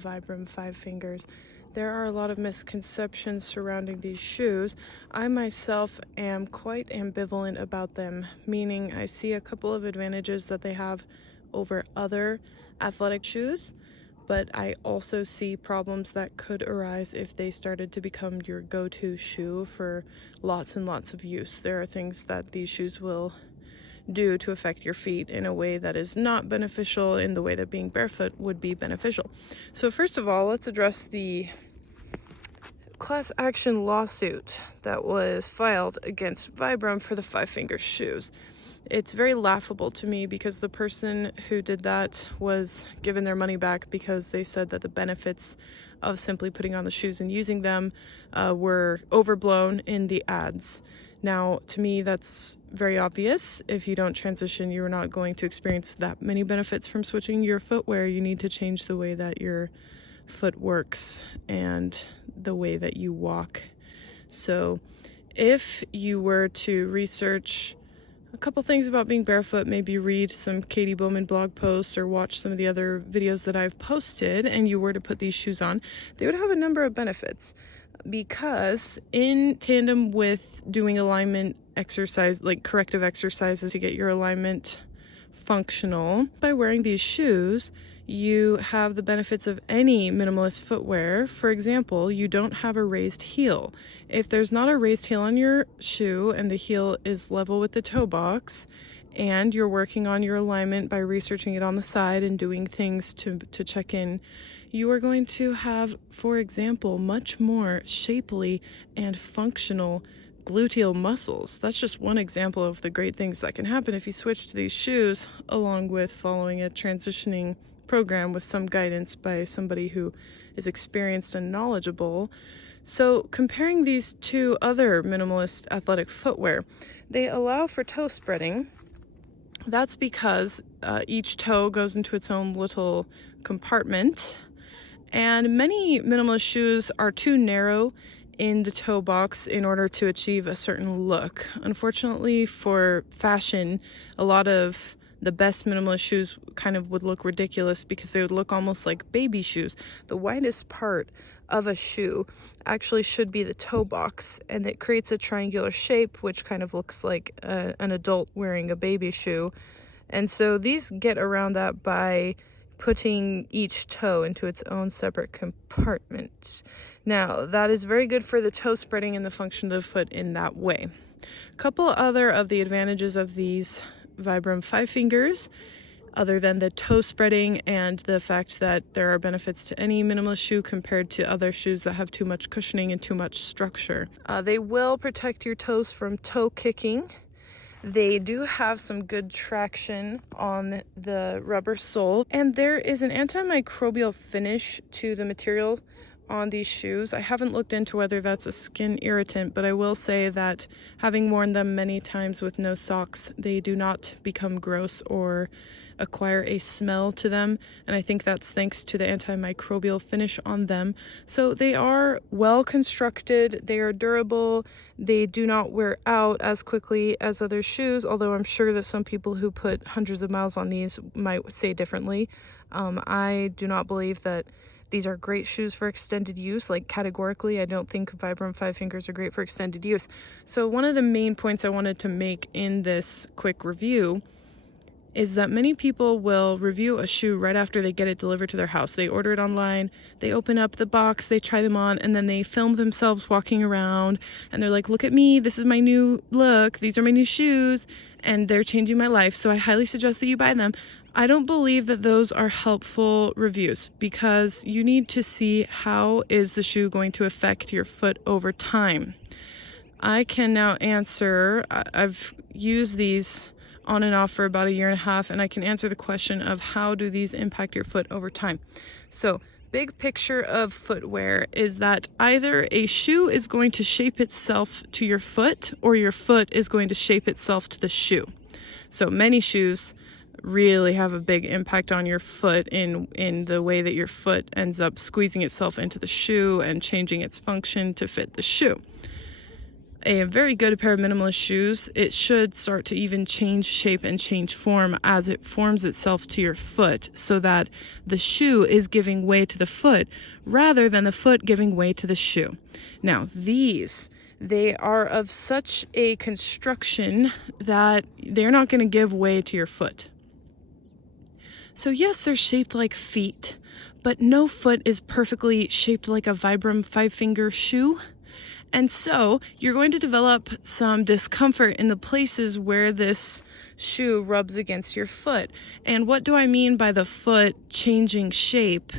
Vibram FiveFingers. There are a lot of misconceptions surrounding these shoes. I myself am quite ambivalent about them, meaning I see a couple of advantages that they have over other athletic shoes, but I also see problems that could arise if they started to become your go-to shoe for lots and lots of use. There are things that these shoes will do to affect your feet in a way that is not beneficial in the way that being barefoot would be beneficial. So first of all, let's address the class action lawsuit that was filed against Vibram for the FiveFingers shoes. It's very laughable to me because the person who did that was given their money back because they said that the benefits of simply putting on the shoes and using them were overblown in the ads. Now, to me, that's very obvious. If you don't transition, you're not going to experience that many benefits from switching your footwear. You need to change the way that your foot works and the way that you walk. So if you were to research a couple things about being barefoot, maybe read some Katie Bowman blog posts or watch some of the other videos that I've posted, and you were to put these shoes on, they would have a number of benefits. Because in tandem with doing alignment exercise, like corrective exercises to get your alignment functional, by wearing these shoes, you have the benefits of any minimalist footwear. For example, you don't have a raised heel. If there's not a raised heel on your shoe and the heel is level with the toe box, and you're working on your alignment by researching it on the side and doing things to check in, you are going to have, for example, much more shapely and functional gluteal muscles. That's just one example of the great things that can happen if you switch to these shoes, along with following a transitioning program with some guidance by somebody who is experienced and knowledgeable. So comparing these to other minimalist athletic footwear, they allow for toe spreading. That's because each toe goes into its own little compartment, and many minimalist shoes are too narrow in the toe box in order to achieve a certain look. Unfortunately for fashion, a lot of the best minimalist shoes kind of would look ridiculous because they would look almost like baby shoes. The widest part of a shoe actually should be the toe box, and it creates a triangular shape which kind of looks like an adult wearing a baby shoe. And so these get around that by putting each toe into its own separate compartment. Now, that is very good for the toe spreading and the function of the foot in that way. A couple other of the advantages of these Vibram FiveFingers, other than the toe spreading and the fact that there are benefits to any minimalist shoe compared to other shoes that have too much cushioning and too much structure. They will protect your toes from toe kicking. They do have some good traction on the rubber sole, and there is an antimicrobial finish to the material on these shoes. I haven't looked into whether that's a skin irritant, but I will say that having worn them many times with no socks, they do not become gross or acquire a smell to them, and I think that's thanks to the antimicrobial finish on them. So they are well constructed, they are durable, they do not wear out as quickly as other shoes, although I'm sure that some people who put hundreds of miles on these might say differently. I do not believe that these are great shoes for extended use. Like, categorically, I don't think Vibram FiveFingers are great for extended use. So one of the main points I wanted to make in this quick review is that many people will review a shoe right after they get it delivered to their house. They order it online, they open up the box, they try them on, and then they film themselves walking around, and they're like, look at me, this is my new look, these are my new shoes, and they're changing my life, so I highly suggest that you buy them. I don't believe that those are helpful reviews, because you need to see how is the shoe going to affect your foot over time. I can now answer, I've used these on and off for about a year and a half, and I can answer the question of how do these impact your foot over time. So, big picture of footwear is that either a shoe is going to shape itself to your foot, or your foot is going to shape itself to the shoe. So many shoes really have a big impact on your foot in the way that your foot ends up squeezing itself into the shoe and changing its function to fit the shoe. a very good pair of minimalist shoes, it should start to even change shape and change form as it forms itself to your foot, so that the shoe is giving way to the foot rather than the foot giving way to the shoe. Now, they are of such a construction that they're not going to give way to your foot. So yes, they're shaped like feet, but no foot is perfectly shaped like a Vibram FiveFingers shoe. And so you're going to develop some discomfort in the places where this shoe rubs against your foot. And what do I mean by the foot changing shape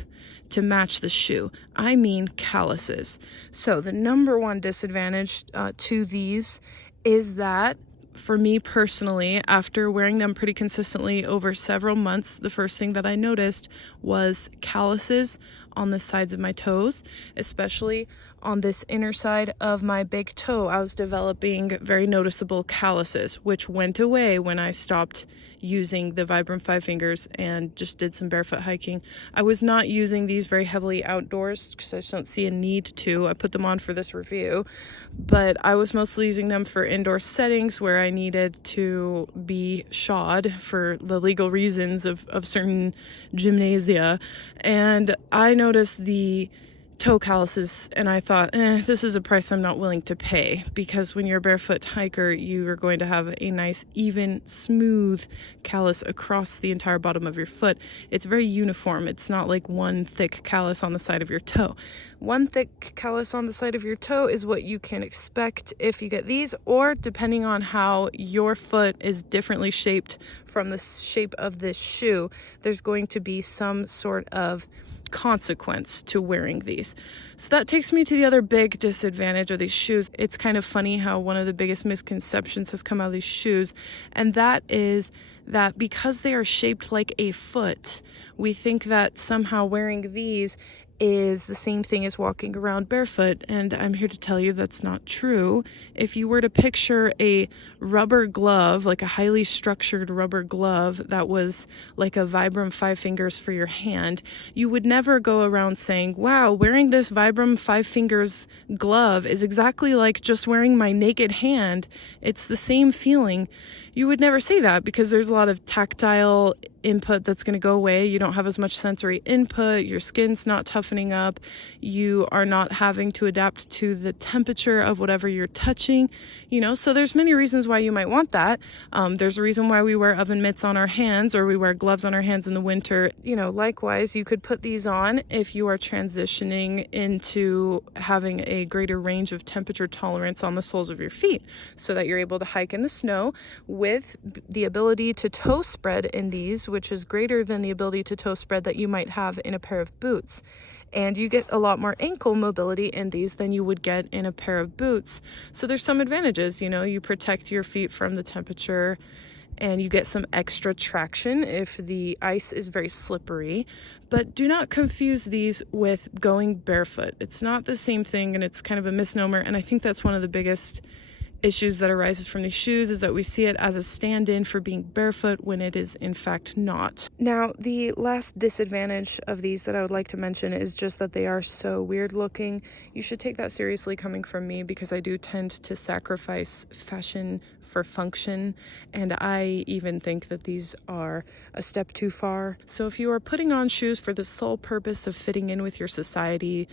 to match the shoe? I mean calluses. So the number one disadvantage to these is that, for me personally, after wearing them pretty consistently over several months, the first thing that I noticed was calluses on the sides of my toes, especially on this inner side of my big toe. I was developing very noticeable calluses, which went away when I stopped using the Vibram FiveFingers and just did some barefoot hiking. I was not using these very heavily outdoors because I just don't see a need to. I put them on for this review, but I was mostly using them for indoor settings where I needed to be shod for the legal reasons of certain gymnasia. And I noticed the toe calluses and I thought, this is a price I'm not willing to pay, because when you're a barefoot hiker, you are going to have a nice, even, smooth callus across the entire bottom of your foot. It's very uniform. It's not like one thick callus on the side of your toe. One thick callus on the side of your toe is what you can expect if you get these, or depending on how your foot is differently shaped from the shape of this shoe, there's going to be some sort of consequence to wearing these. So that takes me to the other big disadvantage of these shoes. It's kind of funny how one of the biggest misconceptions has come out of these shoes, and that is that because they are shaped like a foot, we think that somehow wearing these is the same thing as walking around barefoot, and I'm here to tell you that's not true. If you were to picture a rubber glove, like a highly structured rubber glove that was like a Vibram FiveFingers for your hand, you would never go around saying, wow, wearing this Vibram FiveFingers glove is exactly like just wearing my naked hand. It's the same feeling. You would never say that because there's a lot of tactile input that's going to go away. You don't have as much sensory input. Your skin's not toughening up. You are not having to adapt to the temperature of whatever you're touching, so there's many reasons why you might want that. There's a reason why we wear oven mitts on our hands, or we wear gloves on our hands in the winter. Likewise, you could put these on if you are transitioning into having a greater range of temperature tolerance on the soles of your feet, so that you're able to hike in the snow with the ability to toe spread in these, which is greater than the ability to toe spread that you might have in a pair of boots. And you get a lot more ankle mobility in these than you would get in a pair of boots. So there's some advantages, you protect your feet from the temperature, and you get some extra traction if the ice is very slippery. But do not confuse these with going barefoot. It's not the same thing, and it's kind of a misnomer, and I think that's one of the biggest issues that arises from these shoes, is that we see it as a stand-in for being barefoot when it is in fact not. Now, the last disadvantage of these that I would like to mention is just that they are so weird looking. You should take that seriously coming from me, because I do tend to sacrifice fashion for function, and I even think that these are a step too far. So if you are putting on shoes for the sole purpose of fitting in with your society,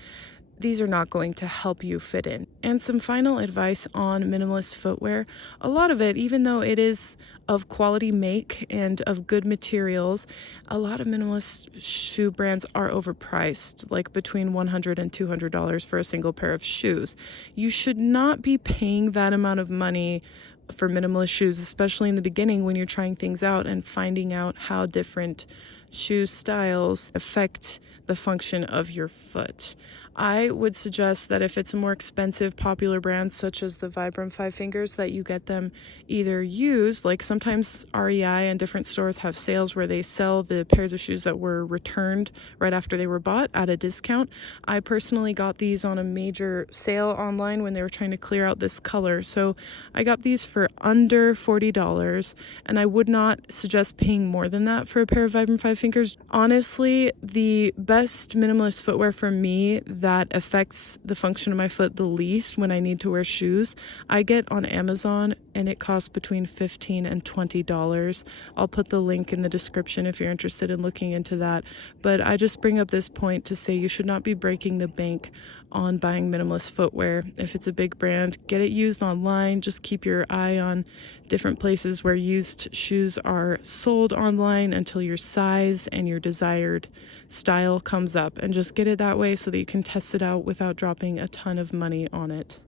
these are not going to help you fit in. And some final advice on minimalist footwear. A lot of it, even though it is of quality make and of good materials, a lot of minimalist shoe brands are overpriced, like between $100 and $200 for a single pair of shoes. You should not be paying that amount of money for minimalist shoes, especially in the beginning when you're trying things out and finding out how different shoe styles affect the function of your foot. I would suggest that if it's a more expensive popular brand such as the Vibram FiveFingers, that you get them either used, like sometimes REI and different stores have sales where they sell the pairs of shoes that were returned right after they were bought at a discount. I personally got these on a major sale online when they were trying to clear out this color, so I got these for under $40, and I would not suggest paying more than that for a pair of Vibram FiveFingers. Honestly, the best best minimalist footwear for me that affects the function of my foot the least when I need to wear shoes, I get on Amazon, and it costs between $15 and $20. I'll put the link in the description if you're interested in looking into that. But I just bring up this point to say you should not be breaking the bank on buying minimalist footwear. If it's a big brand, get it used online. Just keep your eye on different places where used shoes are sold online until your size and your desired style comes up, and just get it that way so that you can test it out without dropping a ton of money on it.